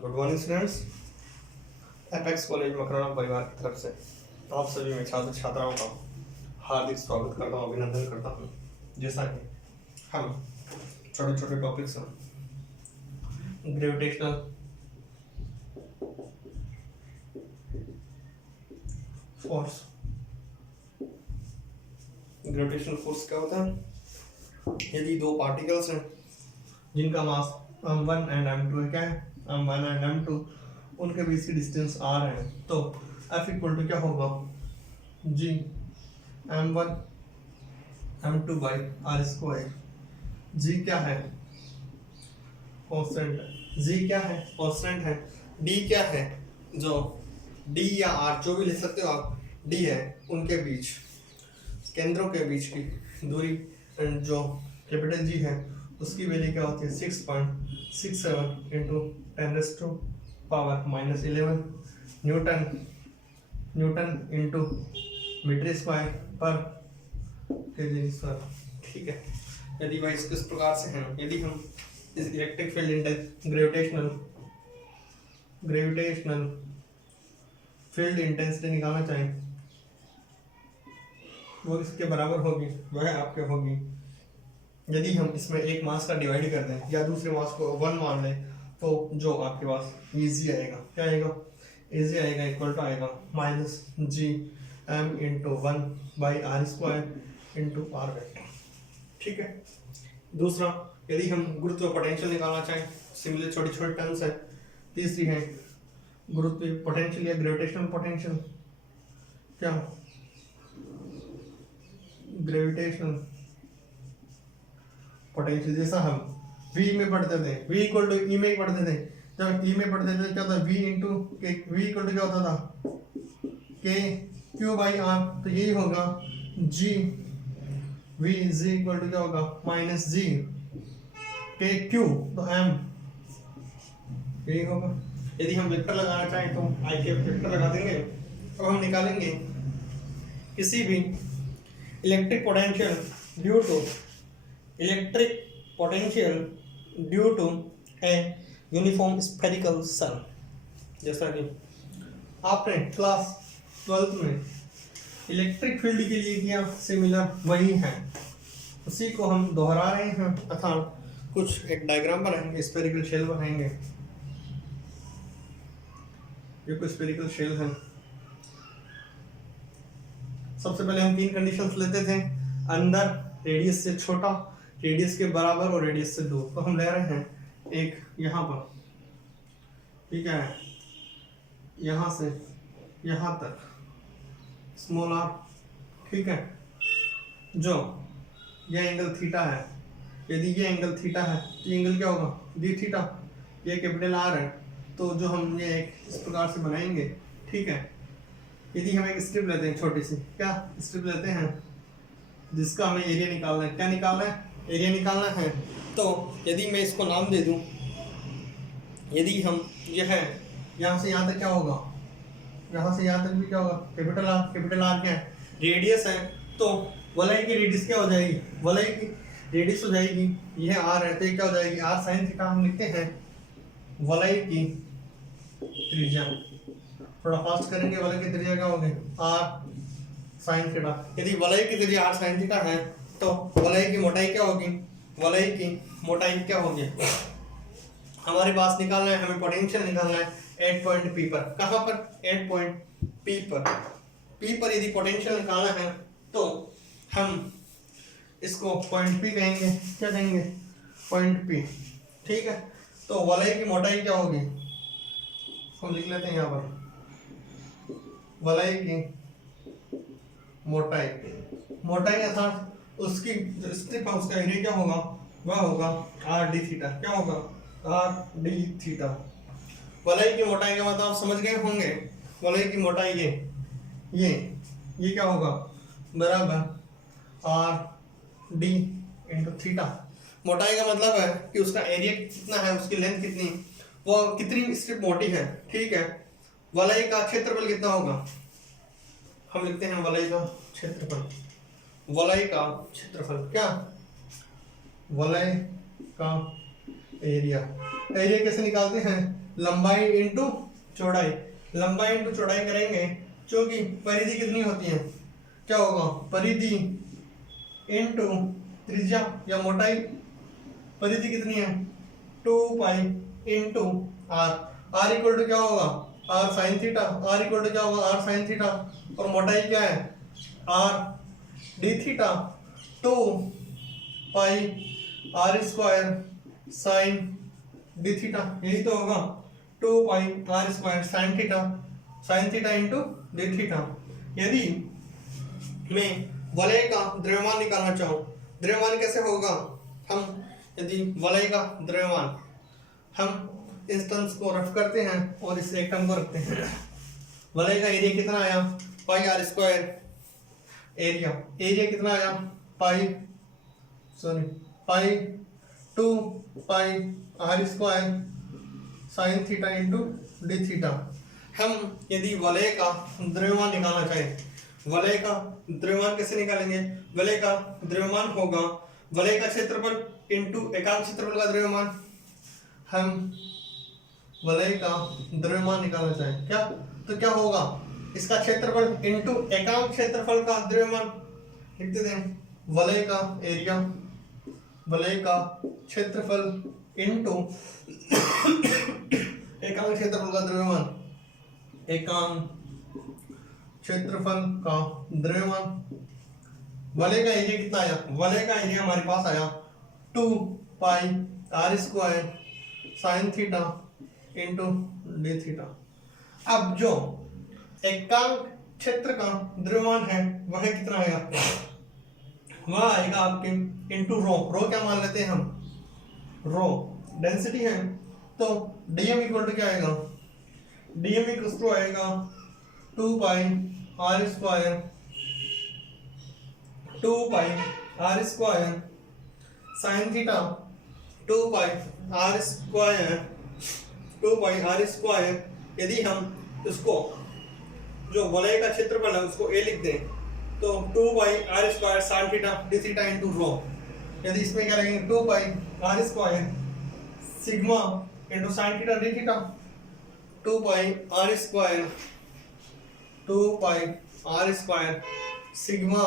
Good morning students. Apex college Makrana परिवार की तरफ से आप सभी में छात्र छात्राओं का हार्दिक स्वागत करता हूँ, अभिनंदन करता हूँ। जैसा कि हम छोटे छोटे टॉपिक्स हैं, ग्रेविटेशनल फोर्स। ग्रेविटेशनल फोर्स क्या होता है? यदि दो पार्टिकल्स हैं जिनका मास m1 एंड m2 है, क्या है m1 एंड m2, उनके बीच की डिस्टेंस r है, तो F इक्वल टू क्या होगा g m1 m2 by r square. g क्या है? कांस्टेंट है। g क्या है? कांस्टेंट है। d क्या है? जो d या r जो भी ले सकते हो आप, d है उनके बीच केंद्रों के बीच की दूरी, एंड जो कैपिटल G है उसकी वैल्यू क्या होती है 6.67 into 10⁻⁻11 newton into metre square पर केजी स्क्वायर। ठीक है। यदि वह किस प्रकार से है, यदि हम इस electric field intense gravitational field intensity निकालना चाहें, वो इसके बराबर होगी, वह आपके होगी यदि हम इसमें एक मास का डिवाइड कर दें या दूसरे मास को 1 मान लें, तो जो आपके पास इजी आएगा, क्या आएगा? इजी आएगा, इक्वल टू आएगा -gm into 1 by are square into are vector. ठीक है। दूसरा, यदि हम गुरुत्व पोटेंशियल निकालना चाहें, सिमिलर छोटी छोटी टर्म्स है। तीसरी है गुरुत्व पोटेंशियल या ग्रेविटेशनल पोटेंशियल। क्या? Gravitational potential. जैसा हम V में पढ़ते थे, V इक्वल टू E में पढ़ते थे, जब E में पढ़ते थे क्या था? V इंटू के, V इक्वल टू क्या होता था? K Q by R। तो यही होगा G V Z equal to क्या होगा? माइनस G K Q, तो M यही होगा। यदि हम वेक्टर लगाना चाहें तो I के वेक्टर लगा देंगे। अब हम निकालेंगे किसी भी electric potential due to a uniform spherical shell. जैसा कि आपने क्लास 12th में इलेक्ट्रिक फील्ड के लिए किया, सिमिलर वही है, उसी को हम दोहरा रहे हैं। तथा कुछ एक डायग्राम बनाएंगे, स्फेरिकल शेल बनाएंगे। ये कुछ स्फेरिकल शेल है। सबसे पहले हम 3 कंडीशंस लेते थे, अंदर, रेडियस से छोटा, रेडियस के बराबर और रेडियस से दूर। तो हम ले रहे हैं एक यहाँ पर, ठीक है, यहाँ से यहाँ तक स्मॉल r, ठीक है, जो ये एंगल थीटा है। यदि ये एंगल थीटा है तो एंगल क्या होगा? D theta. ये कैपिटल R है, तो जो हम ये एक इस प्रकार से बनाएंगे, ठीक है। यदि हम एक स्ट्रिप लेते हैं, छोटी सी, क्या स्ट्रिप लेते हैं, जिसका हमें एरिया निकालना है। क्या निकालना है? एरिया निकालना है। तो यदि मैं इसको नाम दे दूं, यदि हम यह है यहाँ से यहाँ तक क्या होगा? यहाँ से यहाँ तक भी क्या होगा? Capital R। कैपिटल R क्या है? रेडियस है। तो वलय की रेडियस क्या हो जाएगी? वलय की रेडियस हो जाएगी, यह R है, तो ये क्या हो जाएगी? R sin theta. हम लिखते हैं वलय की त्रिज्या। थोड़ा फास्ट करेंगे, वलय की त्रिज्या क्या होगी? R sin theta. यदि वलय की त्रिज्या R sin थीटा है, तो वलय की मोटाई क्या होगी? वलय की मोटाई क्या होगी? हमारे पास निकालना है, हमें पोटेंशियल निकालना है 8 पॉइंट P पर। कहाँ पर? 8 पॉइंट P पर। P पर यदि पोटेंशियल निकालना है तो हम इसको पॉइंट P कहेंगे। क्या कहेंगे? Point P। ठीक है। तो वलय की मोटाई क्या होगी? हम लिख लेते हैं यहाँ पर, वलय की मोटाई अर्थात उसकी जो स्ट्रिप है उसका एरिया क्या होगा? वह होगा आर डी थीटा। क्या होगा? Are D theta. वलय की मोटाई का मतलब आप समझ गए होंगे। वलय की मोटाई ये क्या होगा? बराबर आर डी इंटू थीटा। मोटाई का मतलब है कि उसका एरिया कितना है, उसकी लेंथ कितनी, वो कितनी स्ट्रिप मोटी है, ठीक है। वलय का क्षेत्रफल कितना होगा? हम लिखते हैं वलय का क्षेत्रफल। वलय का क्षेत्रफल, क्या? वलय का एरिया। एरिया कैसे निकालते हैं? लंबाई इंटू चौड़ाई। लंबाई इंटू चौड़ाई करेंगे, क्योंकि परिधि कितनी होती है, क्या होगा, परिधि इंटू त्रिज्या या मोटाई। परिधि कितनी है? 2 pi into R. R equal to क्या होगा? R sine theta. R equal to क्या होगा? R sine theta. और मोटाई क्या है? R D theta. 2 pi are square sine D theta, यही तो होगा। 2 pi are square sine theta into D theta. यदि मैं वलय का द्रव्यमान निकालना चाहूँ, द्रव्यमान कैसे होगा? हम यदि वलय का द्रव्यमान, हम इंस्टेंस को रफ करते हैं और इस एक टर्म को रखते हैं। वलय का एरिया कितना आया? पाई आर स्क्वायर। एरिया कितना आया? Pi 2 pi are square sine theta into D theta. हम यदि वलय का द्रव्यमान निकालना चाहें, वलय का द्रव्यमान कैसे निकालेंगे? वलय का द्रव्यमान होगा वलय का क्षेत्रफल इंटू एकांक क्षेत्रफल का द्रव्यमान। हम वलय का द्रव्यमान निकालना चाहें क्या, तो क्या होगा? इसका क्षेत्रफल इंटू एकांक क्षेत्रफल का द्रव्यमान। लिख देते हैं वलय का एरिया, वलय का क्षेत्रफल इंटू एकांक क्षेत्रफल का द्रव्यमान। एकांक क्षेत्रफल का द्रव्यमान। वलय का एरिया कितना आया? वलय का एरिया हमारे पास आया 2 pi are square sine theta into D theta. अब जो एकांक क्षेत्र का द्रव्यमान है वह कितना आएगा? वह आएगा आपके इंटू रो। रो क्या मान लेते हैं हम? रो डेंसिटी है, तो डीएम इक्वल टू क्या आएगा? डीएम इक्वल टू आएगा 2 pi are square sine theta 2 pi are square. यदि हम इसको जो वलय का क्षेत्रफल है उसको ए लिख दें तो 2 pi are square sine theta D theta into rho. यदि इसमें क्या लगेंगे? 2 pi are square sigma into sine theta D theta. 2 pi are square sigma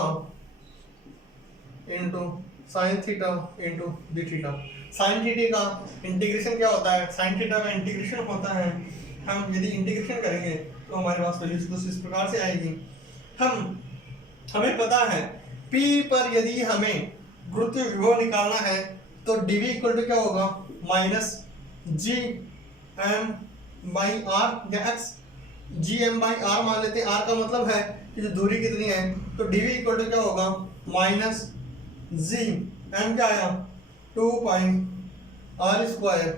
into sine theta into D theta. Sine theta का इंटीग्रेशन क्या होता है? Sign theta का integration होता है, हम यदि इंटीग्रेशन करेंगे तो हमारे पास वैल्यू कुछ इस प्रकार से आएगी। हमें पता है P पर यदि हमें गुरुत्वीय विभव निकालना है तो dv इक्वल टू क्या होगा? Minus G M by R या X. G M by R मान लेते हैं। आर का मतलब है कि जो दूरी कितनी है, तो dv इक्वल टू क्या होगा? माइनस जी एम क्या आया? 2 pi are square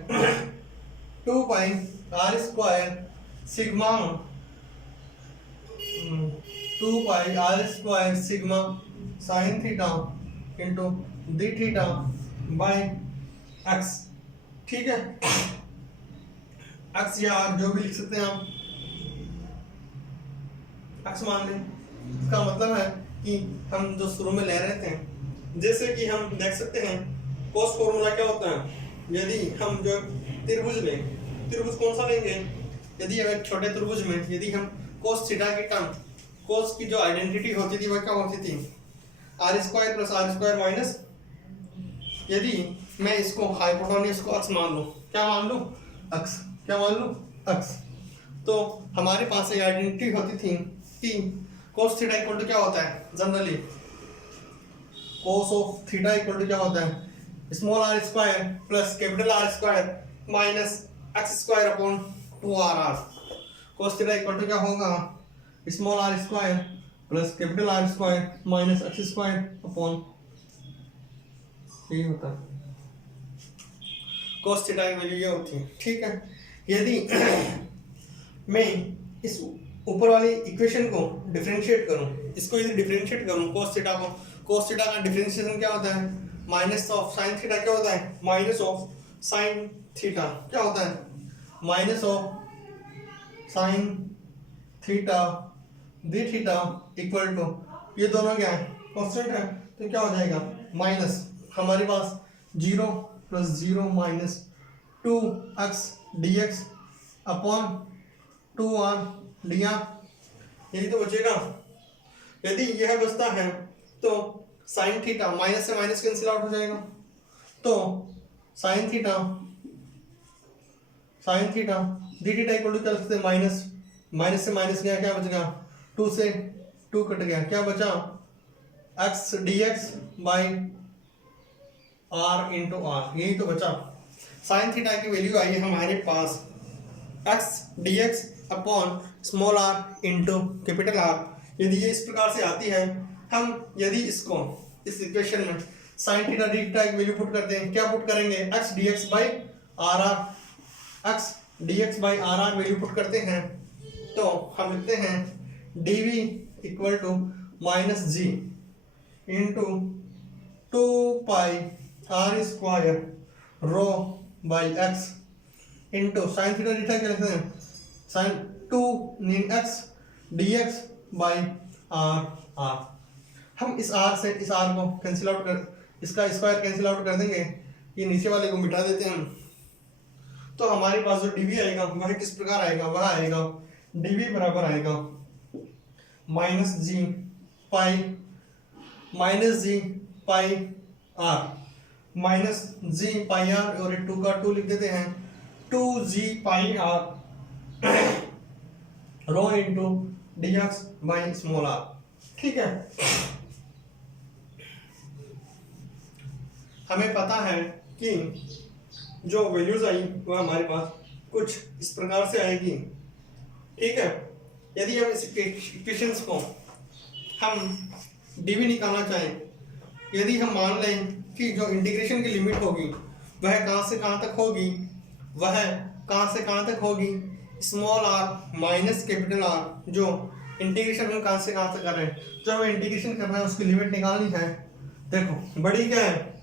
sigma 2 pi are square sigma sine theta into D theta by X. ठीक है, एक्स या आर जो भी लिख सकते हैं आप, एक्स मान लें। इसका मतलब है कि हम जो शुरू में ले रहे थे, जैसे कि हम देख सकते हैं कोस फॉर्मूला क्या होता है। यदि हम जो त्रिभुज लें, त्रिभुज कौन सा लेंगे? यदि हम एक छोटे त्रिभुज में यदि हम कोस थीटा के टर्म, कोस की जो आइडेंटिटी होती थी वह क्या होती थी? R square plus r square minus, यदि मैं इसको हाइपोटेन्यूज को अक्स मान लूं, क्या मान लूं? अक्स। क्या मान लूं? अक्स। तो हमारे पास एक आइडेंटिटी होती थी कि कोस थीटा इक्वल टू क्या होता है? Generally cos of theta equal to क्या होता है? Small r square plus capital r square minus x square upon 2r। Cos theta equal to क्या होगा? Small r square plus capital r square minus x square upon, यही होता है cos theta की value ये होती है। ठीक है, यदि मैं इस ऊपर वाली इक्वेशन को डिफरेंशिएट करूं, इसको यदि डिफरेंशिएट करूं कोस थीटा को, कोस थीटा का डिफरेंशिएशन क्या होता है? माइनस ऑफ साइन थीटा क्या होता है? माइनस ऑफ साइन थीटा क्या होता है? Minus of sine theta D theta equal to, ये दोनों क्या है? कांस्टेंट है, तो क्या हो जाएगा? माइनस, हमारे पास 0 plus 0 minus 2x dx upon 2r dr, यही तो बचेगा। यदि यह बचता है तो साइन थीटा माइनस से माइनस कैंसिल आउट हो जाएगा, तो sine theta D theta equal to क्या लिख सकते हैं, माइनस से माइनस गया, क्या बचेगा 2 से 2 कट गया, क्या बचा x dx by r into r, यही तो बचा। साइन थीटा की वैल्यू आई है हमारे पास x dx upon small r into capital R। यदि ये इस प्रकार से आती है, हम यदि इसको इस इक्वेशन में साइन थीटा डी थीटा की वैल्यू पुट करते हैं, क्या पुट करेंगे x dx by r r, x dx by r r value put करते हैं तो हम लिखते हैं dv equal to minus g into 2 pi are square rho by x into sine theta D theta क्या लिखते हैं, sine 2 x dx by r r. हम इस r से इस r को कैंसिल आउट कर, इसका स्क्वायर कैंसिल आउट कर देंगे, ये नीचे वाले को मिटा देते हैं, तो हमारे पास जो dv आएगा वह किस प्रकार आएगा, वह आएगा dv बराबर आएगा minus g pi r, minus g pi r, और 2 का 2 लिख देते हैं 2g pi r rho into dx by small r. ठीक है, हमें पता है कि जो वैल्यूज आई वह हमारे पास कुछ इस प्रकार से आएगी। ठीक है, यदि हम इस इक्वेशंस को हम dv निकालना चाहें, यदि हम मान लें कि जो इंटीग्रेशन की लिमिट होगी वह कहाँ से कहाँ तक होगी, वह कहाँ से कहाँ तक होगी, small r minus capital R, जो इंटीग्रेशन हम कहाँ से कहाँ तक कर रहे हैं, जो हमें इंटीग्रेशन करना है उसकी लिमिट निकालनी है। देखो बड़ी क्या है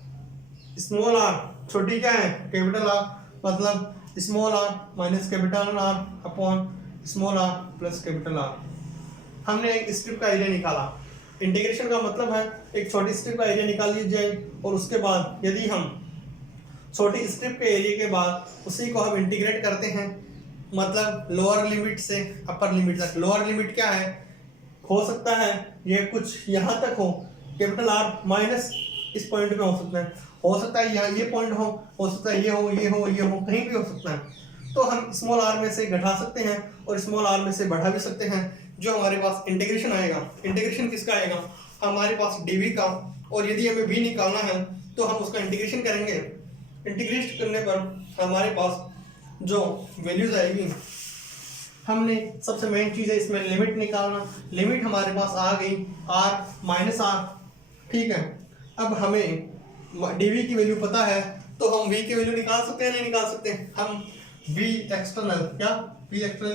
स्मॉल r, छोटी क्या है कैपिटल R, मतलब small r minus capital R upon small r plus capital R। हमने एक स्ट्रिप का एरिया निकाला, इंटीग्रेशन का मतलब है एक छोटी स्ट्रिप का एरिया निकाल ली जाए, और उसके बाद यदि हम छोटी स्ट्रिप के एरिया के बाद उसी को हम इंटीग्रेट करते हैं, मतलब लोअर लिमिट से अपर लिमिट तक। लोअर लिमिट क्या है, हो सकता है ये कुछ यहाँ तक हो, कैपिटल R माइनस इस पॉइंट पे हो सकता है यहाँ ये पॉइंट हो सकता है ये हो, कहीं भी हो सकता है। तो हम स्मॉल r में से घटा सकते हैं और स्मॉल r में से बढ़ा भी सकते हैं। जो हमारे पास इंटीग्रेशन आएगा, इंटीग्रेशन किसका आएगा, हमारे पास dv का, और यदि हमें v निकालना है तो हम उसका इंटीग्रेशन करेंगे। इंटीग्रेट करने पर हमारे पास जो वैल्यूज आएगी, हमने सबसे मेन चीज़ है इसमें लिमिट निकालना। लिमिट हमारे पास आ गई r माइनस r। ठीक है, अब हमें dv की वैल्यू पता है तो हम v की वैल्यू निकाल सकते हैं, नहीं निकाल सकते। हम v एक्सटर्नल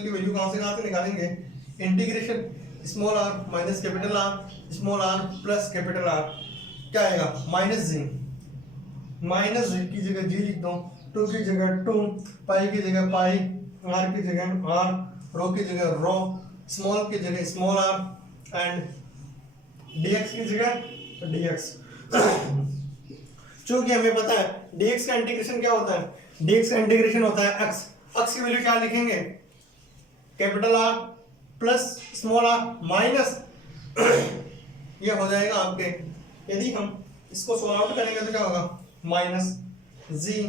की वैल्यू कहाँ से निकालेंगे, integration small r minus capital R small r plus capital R, क्या आएगा माइनस जी की जगह जी लिख दो, 2 की जगह 2, पाई की जगह पाई, r की जगह r, रो की जगह रो, स्मॉल की जगह स्मॉल r, एंड dx की जगह dx। चूंकि हमें पता है dx का इंटीग्रेशन क्या होता है, dx का इंटीग्रेशन होता है x की वैल्यू क्या लिखेंगे, capital R plus small r minus ये हो जाएगा आपके, यदि हम इसको सॉल्व आउट करेंगे तो क्या होगा minus g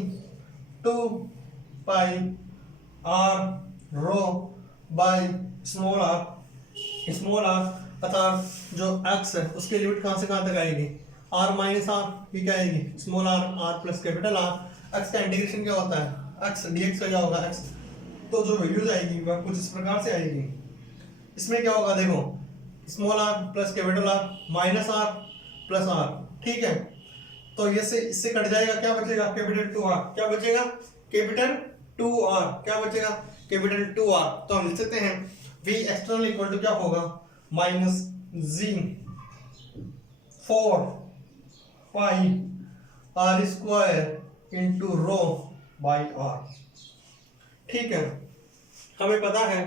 2 pi r rho by small r अर्थात जो x है उसकी लिमिट कहाँ से कहाँ तक आएगी, r माइनस r, ये क्या आएगी small r plus capital R। x का इंटीग्रेशन क्या होता है x dx का क्या होगा x, तो जो वैल्यूज आएगी वह कुछ इस प्रकार से आएगी। इसमें क्या होगा देखो, small r plus capital R minus r plus r। ठीक है, तो ये से इससे कट जाएगा, क्या बचेगा कैपिटल 2r, क्या बचेगा कैपिटल 2r, क्या बचेगा कैपिटल 2r। तो हम लिख सकते हैं v एक्सटर्नल इक्वल टू क्या होगा minus g 4 pi r square into rho by r। ठीक है, हमें पता है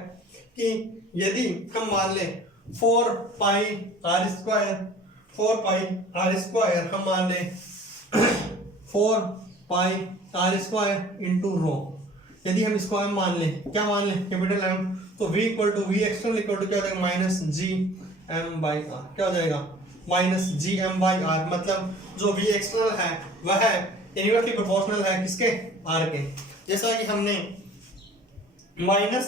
कि यदि हम मान लें 4 पाई r स्क्वायर हम मान लें 4 pi are square into rho. यदि हम इसको एम मान लें, क्या मान लें, कैपिटल एम, तो v equal to v external equal to क्या हो जाएगा, minus G M by r. क्या हो जाएगा, minus G M by r. मतलब जो v एक्सटर्नल है वह इनवर्सली प्रोपोर्शनल है किसके, r के। जैसा कि हमने माइनस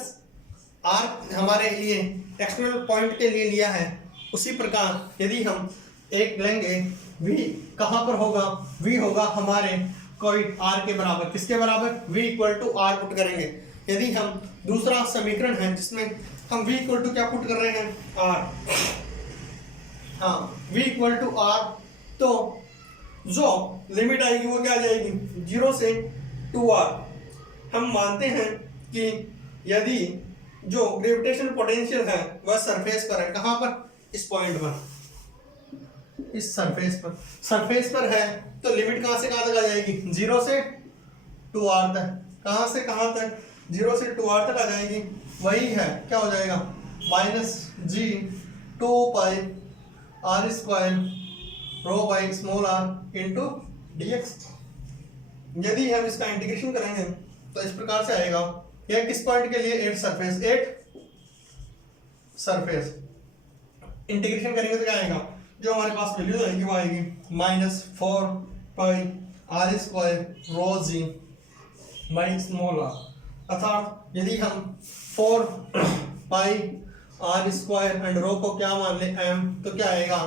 r हमारे लिए एक्सटर्नल पॉइंट के लिए लिया है, उसी प्रकार यदि हम एक लेंगे v कहाँ पर होगा, v होगा हमारे कोई r के बराबर। किसके बराबर, v equal to r put करेंगे। यदि हम दूसरा समीकरण है जिसमें हम v इक्वल टू क्या पुट कर रहे हैं, r, हाँ v इक्वल टू r, तो जो लिमिट आएगी वो क्या आ जाएगी, 0 से 2r। हम मानते हैं कि यदि जो ग्रेविटेशन पोटेंशियल है वह सरफेस पर है, कहाँ पर, इस पॉइंट पर, इस सरफेस पर है, तो लिमिट कहाँ से कहाँ तक आ जाएगी, 0 से 2r तक। कहाँ से कहाँ तक, 0 से 2r तक आ जाएगी। वही है, क्या हो जाएगा, minus g 2 pi are square rho by small r into d x. यदि हम इसका इंटीग्रेशन करेंगे तो इस प्रकार से आएगा, यह किस पॉइंट के लिए, एट सरफेस। इंटीग्रेशन करेंगे तो क्या आएगा, जो हमारे पास वैल्यू आएगी वो आएगी minus 4 pi are square rho g by small r. अर्थात यदि हम 4 pi are square and rho को क्या मान ले, एम, तो क्या आएगा,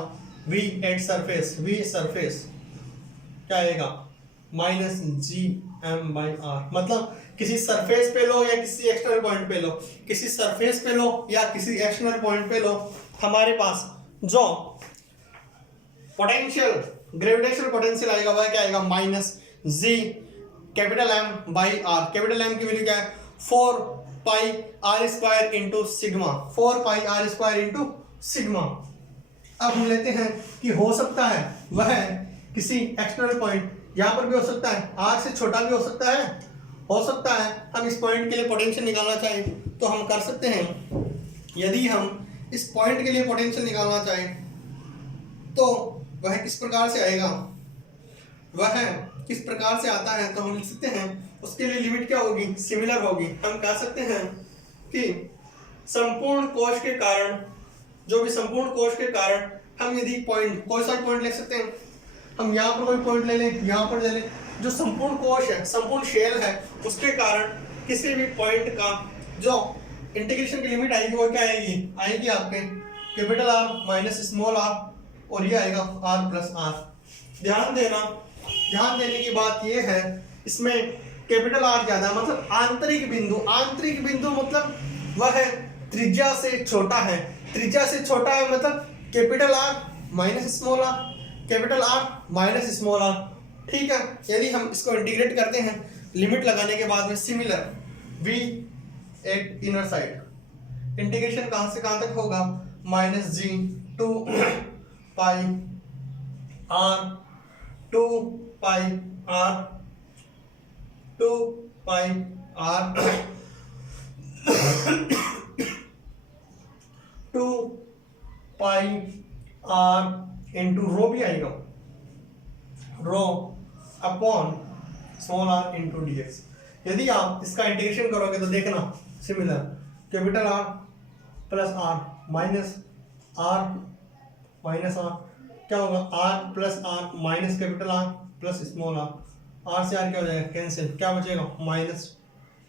v एट सरफेस क्या आएगा, minus G M by r. मतलब किसी सरफेस पे लो या किसी एक्सटर्नल पॉइंट पे लो, किसी सरफेस पे लो या किसी एक्सटर्नल पॉइंट पे लो, हमारे पास जो पोटेंशियल, ग्रेविटेशनल पोटेंशियल आएगा वह क्या आएगा, minus G capital M by R. Capital M की वैल्यू क्या है, 4 pi are square into sigma, 4 pi are square into sigma. अब हम लेते हैं कि हो सकता है वह किसी एक्सटर्नल पॉइंट, यहाँ पर भी हो सकता है, आर से छोटा भी हो सकता है हम इस पॉइंट के लिए पोटेंशियल निकालना चाहें तो हम कर सकते हैं। यदि हम इस पॉइंट के लिए पोटेंशियल निकालना चाहें तो वह किस प्रकार से आएगा, वह किस प्रकार से आता है, तो हम लिख सकते हैं उसके लिए लिमिट क्या होगी, सिमिलर होगी। हम कह सकते हैं कि संपूर्ण कोश के कारण, जो भी संपूर्ण कोश के कारण हम यदि पॉइंट, कोई सा पॉइंट ले सकते हैं, हम यहाँ पर कोई पॉइंट ले लें, यहाँ पर ले लें, जो संपूर्ण कोश है, संपूर्ण शेल है, उसके कारण किसी भी पॉइंट का जो इंटीग्रेशन की लिमिट आएगी वो क्या आएगी आपके capital r minus small r, और ये आएगा आर प्लस आर। ध्यान देने की बात ये है, इसमें कैपिटल आर ज्यादा, मतलब आंतरिक बिंदु मतलब वह त्रिज्या से छोटा है, मतलब capital r minus small r, capital r minus small r. ठीक है, यदि हम इसको इंटीग्रेट करते हैं लिमिट लगाने के बाद में, similar v at inner side, integration कहां से कहां तक होगा, minus g 2 pi r 2 pi r 2 pi r 2 pi r into rho भी आएगा, rho upon small r into d x. यदि आप इसका इंटीग्रेशन करोगे तो देखना similar, capital r plus r minus r क्या होगा, r plus r minus capital r plus small r से आर क्या हो जाएगा, कैंसिल, क्या बचेगा, माइनस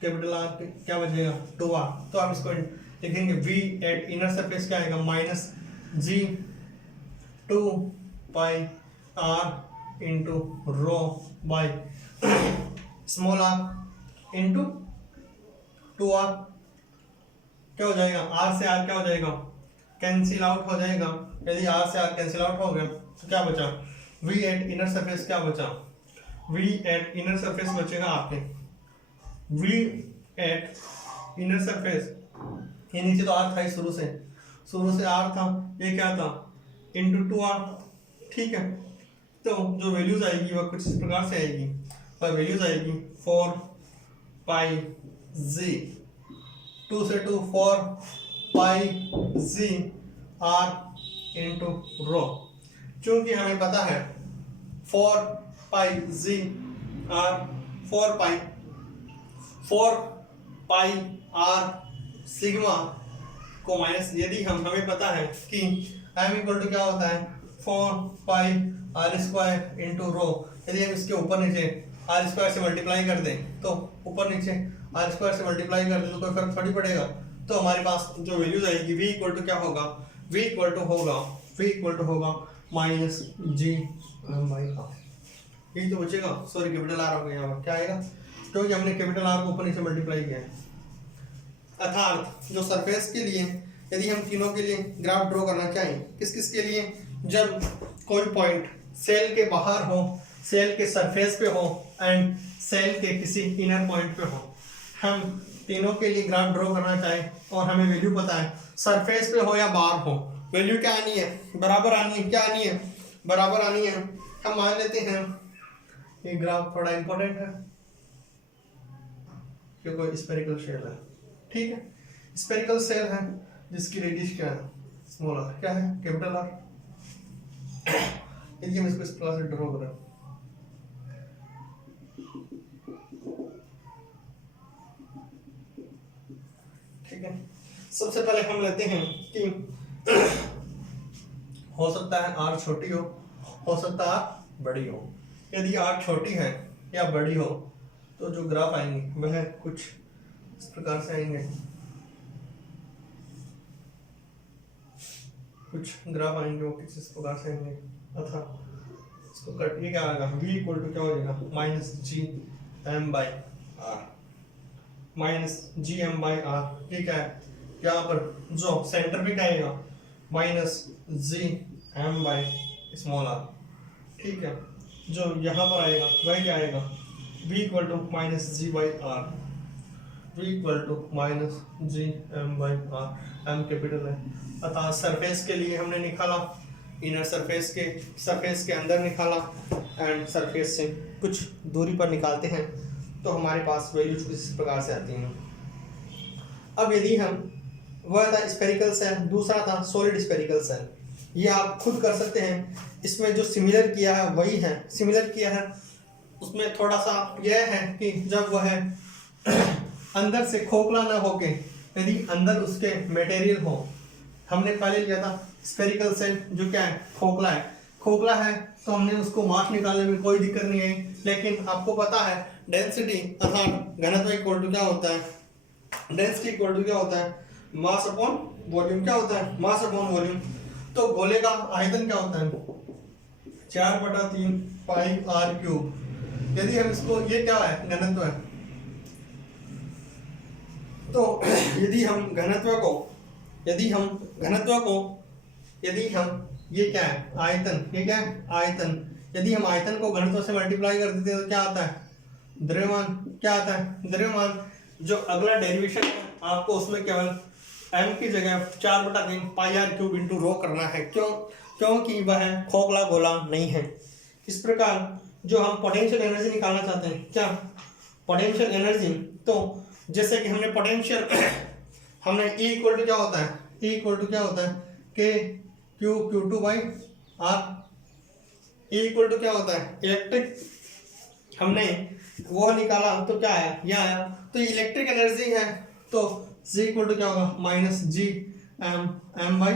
कैपिटल आर क्या बचेगा, 2r। तो आप इसको लिखेंगे v एट इनर सरफेस क्या आएगा, minus g 2 pi r into rho by small r into 2r। क्या हो जाएगा, r से r क्या हो जाएगा, कैंसिल आउट हो जाएगा। यदि r से r कैंसिल आउट हो गया तो क्या बचा, v एट इनर सरफेस क्या बचा, v एट इनर सरफेस बचेगा आपके, v एट इनर सरफेस, ये नीचे तो r था ही शुरू से r था, ये क्या था, इंटू 2r। ठीक है, तो जो वैल्यूज आएगी वह कुछ इस प्रकार से आएगी, और वैल्यूज आएगी 4 पाई जी 2 से 2 4 पाई जी आर इंटू रो। क्योंकि हमें पता है 4 पाई जी आर 4 पाई आर सिग्मा को माइनस, यदि हमें पता है कि m इक्वल टू क्या होता है 4 pi are square into rho, यदि हम इसके ऊपर नीचे आर स्क्वायर से मल्टीप्लाई कर दें तो ऊपर नीचे आर स्क्वायर से मल्टीप्लाई कर दें तो कोई फर्क थोड़ी पड़ेगा। तो हमारे पास जो वैल्यूज आएगी v इक्वल टू क्या होगा, v इक्वल टू होगा माइनस जी बाई आर, यही तो बचेगा। सॉरी कैपिटल आर होगा यहाँ पर, क्या आएगा क्योंकि हमने कैपिटल आर को ऊपर नीचे मल्टीप्लाई किया है। अर्थात जो सरफेस के लिए यदि हम तीनों के लिए ग्राफ ड्रॉ करना चाहें, किस किस के लिए, जब कोई पॉइंट सेल के बाहर हो, सेल के सरफेस पे हो एंड सेल के किसी इनर पॉइंट पे हो, हम तीनों के लिए ग्राफ ड्रॉ करना चाहें और हमें वैल्यू पता है सरफेस पे हो या बाहर हो, वैल्यू क्या आनी है, बराबर आनी है, क्या आनी है, बराबर आनी है। हम मान लेते हैं ये ग्राफ थोड़ा इंपॉर्टेंट है क्योंकि स्फेरिकल शेल है, ठीक है, स्फेरिकल शेल है जिसकी रेडियस क्या है, स्मॉल आर, क्या है, कैपिटल आर। यदि हम इसको इस प्रकार से ड्रॉ करें, ठीक है, सबसे पहले हम लेते हैं कि हो सकता है आर छोटी हो सकता है आर बड़ी हो। यदि आर छोटी है या बड़ी हो तो जो ग्राफ आएंगे वह कुछ इस प्रकार से आएंगे, कुछ ग्राफ आएंगे वो किस प्रकार से आएंगे, अथा इसको कट, ये क्या आएगा v इक्वल टू क्या हो जाएगा minus G M by r, minus G M by r, ये क्या है, यहाँ पर जो सेंटर पे क्या आएगा minus G M by small r, ठीक है, जो यहाँ पर आएगा वह क्या आएगा v equal to minus g by r, v equal to minus G M by r, m capital है। अतः सरफेस के लिए हमने निकाला, इनर सरफेस के अंदर निकाला एंड सरफेस से कुछ दूरी पर निकालते हैं तो हमारे पास वैल्यूज कुछ इस प्रकार से आती हैं। अब यदि हम, वह था स्फेरिकल सेल, दूसरा था सॉलिड स्फेरिकल सेल, ये आप खुद कर सकते हैं। इसमें जो सिमिलर किया है वही है, सिमिलर किया है उसमें थोड़ा सा यह है कि जब वह अंदर से खोखला ना होके, यदि अंदर उसके मटेरियल हो, हमने पहले लिया था स्फेरिकल सेल जो क्या है खोखला है तो हमने उसको मास निकालने में कोई दिक्कत नहीं आई, लेकिन आपको पता है डेंसिटी अर्थात घनत्व इक्वल टू क्या होता है, डेंसिटी इक्वल टू क्या होता है मास अपॉन वॉल्यूम, क्या होता है मास अपॉन वॉल्यूम। तो गोले का आयतन क्या होता है 4/3 पाई आर क्यूब। यदि हम इसको, ये क्या है घनत्व है, तो यदि हम घनत्व को ये क्या है आयतन, ये क्या है आयतन, यदि हम आयतन को घनत्व से मल्टीप्लाई कर देते हैं तो क्या आता है द्रव्यमान, क्या आता है द्रव्यमान। जो अगला डेरिवेशन है आपको उसमें केवल m की जगह 4/3 पाई आर क्यूब इंटू रो करना है, क्योंकि वह खोखला गोला नहीं है। इस प्रकार जो हम पोटेंशियल एनर्जी निकालना चाहते हैं, क्या पोटेंशियल एनर्जी, तो जैसे कि हमने पोटेंशियल हमने E इक्वल टू क्या होता है, E इक्वल टू क्या होता है K Q2 by R, E equal to क्या होता है इलेक्ट्रिक, हमने वो निकाला तो क्या आया, यह आया, तो इलेक्ट्रिक एनर्जी है तो Z इक्वल टू क्या होगा minus G M by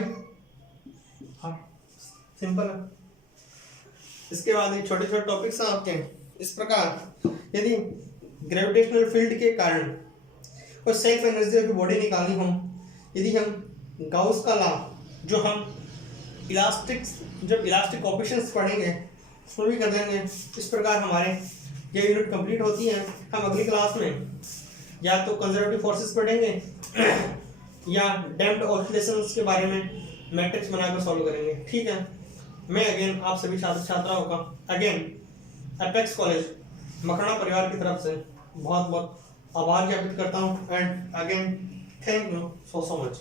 r, simple है। इसके बाद ये छोटे छोटे टॉपिक्स हैं आपके इस प्रकार, यदि ग्रेविटेशनल फील्ड के कारण कोई सेल्फ एनर्जी की बॉडी निकालनी हो, यदि हम गाउस का लॉ जो हम जब इलास्टिक कोएफिशिएंट्स पढ़ेंगे उसमें भी कर देंगे। इस प्रकार हमारे ये यूनिट कंप्लीट होती है। हम अगली क्लास में या तो कंजर्वेटिव फोर्सेस पढ़ेंगे या डैम्प्ड ऑसिलेशंस के बारे में मैट्रिक्स बनाकर सॉल्व करेंगे, ठीक है। मैं अगेन आप सभी छात्र छात्राओं का अगेन एपेक्स कॉलेज मखना परिवार की तरफ से बहुत बहुत आभार ज्ञापित करता हूँ and again thank you so much.